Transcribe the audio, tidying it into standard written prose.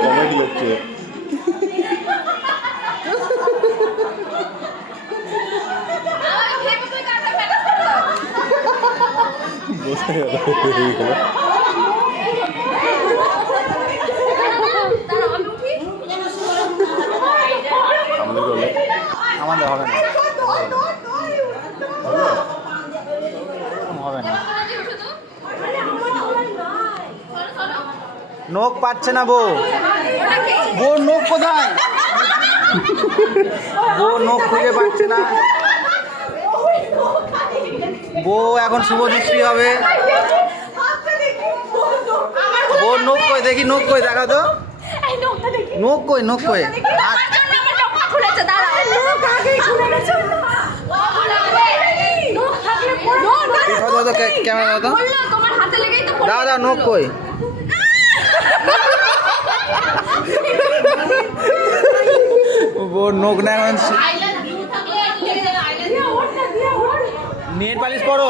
Comedy হচ্ছে। আমাদের হবে না, হবে না। নখ পাচ্ছে না বউ, বউর নখ কোথায়? বউ নখ খুঁজে পাচ্ছে না। বউ এখন শুভ দৃষ্টি হবে। বউর নখ কই দেখি, নখ কই দেখা তো, নখ কই, নখ কই? ক্যামেরা দাও, দাও দাও, নখ কই? বউর নখ না, এখন নেল পালিশ পরো।